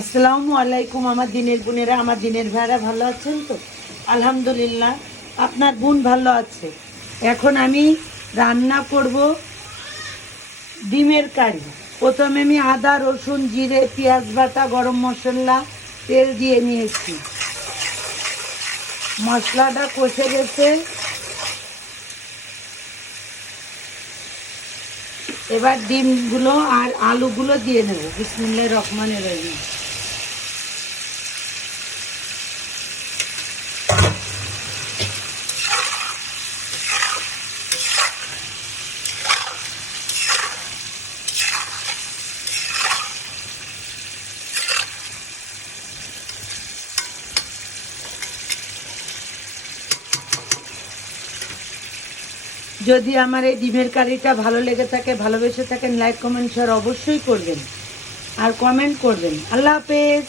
আসসালামু আলাইকুম আমার দিনের বোনেরা, আমার দিনের ভাইরা ভালো আছেন তো? আলহামদুলিল্লাহ, আপনার বোন ভালো আছে। এখন আমি রান্না করব ডিমের কারি। প্রথমে আমি আদা, রসুন, জিরে, পেঁয়াজ বাটা, গরম মশলা, তেল দিয়ে নিয়েছি। মশলাটা কষে গেছে, এবার ডিমগুলো আর আলুগুলো দিয়ে নেব। বিসমিল্লাহির রহমানির রহিম। যদি আমার এই ডিমের কারিটা ভালো লেগে থাকে, ভালোবেসে থাকেন, লাইক কমেন্ট শেয়ার অবশ্যই করবেন আর কমেন্ট করবেন। আল্লাহ হাফেজ।